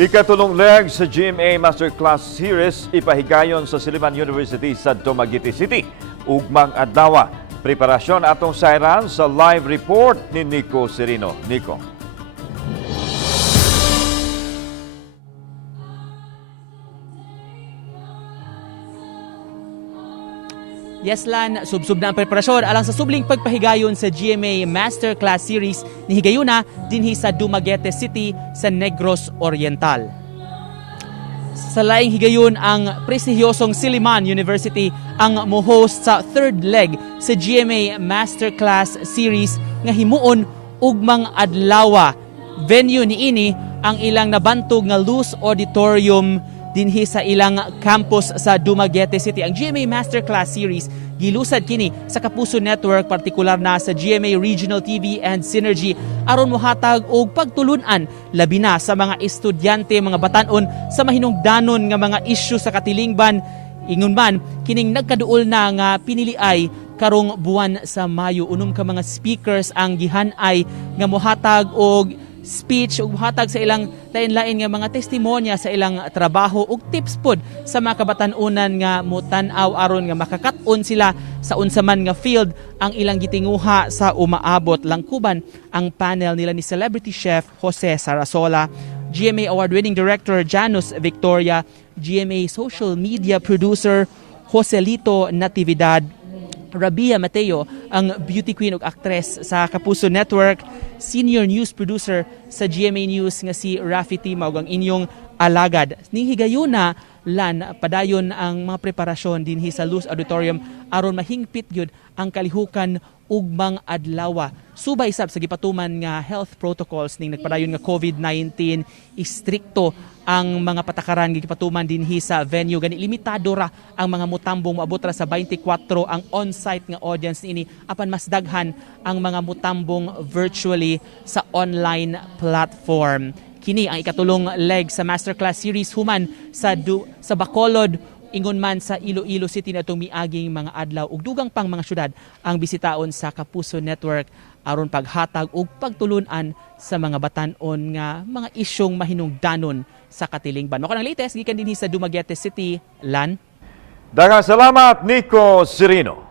Ikatulong leg sa GMA Masterclass Series ipahigayon sa Silliman University sa Dumaguete City. Ugmang adlaw, preparasyon atong sayran sa live report ni Nico Serino. Nico. Yes, Lan, subsub na ang preparasyon alang sa subling pagpahigayon sa GMA Masterclass Series ni higayuna dinhi sa Dumaguete City sa Negros Oriental. Sa laing higayon ang prestihiyosong Silliman University ang mo-host sa third leg sa GMA Masterclass Series nga himuon ugmang adlaw. Venue niini ang ilang nabantog nga Luz Auditorium dinhi sa ilang campus sa Dumaguete City. Ang GMA Masterclass Series gilusad kini sa Kapuso Network, partikular na sa GMA Regional TV and Synergy aron mohatag og pagtulunan labi na sa mga estudyante, mga batan-on sa mahinungdanon nga mga isyu sa katilingban. Ingon man kining nagkaduol na nga piniliay karong buwan sa Mayo. Unom ka mga speakers ang gihan-ay nga mohatag og speech ug hatag sa ilang lain-lain nga mga testimonya sa ilang trabaho ug tips pod sa mga kabatan-unan nga mutan-aw aron nga makakaton sila sa unsa man nga field ang ilang gitinguha sa umaabot. Langkuban ang panel nila ni celebrity chef Jose Sarasola, GMA award-winning director Janus Victoria, GMA social media producer Joselito Natividad, Rabia Mateo, ang beauty queen ug actress sa Kapuso Network, senior news producer sa GMA News nga si Rafi Timog ang inyong alagad. Ning higayuna Lan, padayon ang mga preparasyon dinhi sa Luz Auditorium aron mahingpit gyud ang kalihukan ugmang adlaw. Subay sab sa gipatuman nga health protocols ning nagpadayon nga COVID-19, istrikto ang mga patakaran gipatuman dinhi sa venue. Gani limitado ra ang mga mutambong, moabot ra sa 24 ang on-site nga audience niini, apan mas daghan ang mga mutambong virtually sa online platform. Kini ang ikatulong leg sa Masterclass Series human sa Bacolod, ingon man sa Iloilo City na itong miaging mga adlaw ug dugang pang mga syudad ang bisitaon sa Kapuso Network aron paghatag ug pagtulunan sa mga batan-on nga mga isyong mahinungdanon sa katilingban. Mao kanang latest gikan dinhi sa Dumaguete City, Lan. Daghang salamat, Nico Serino.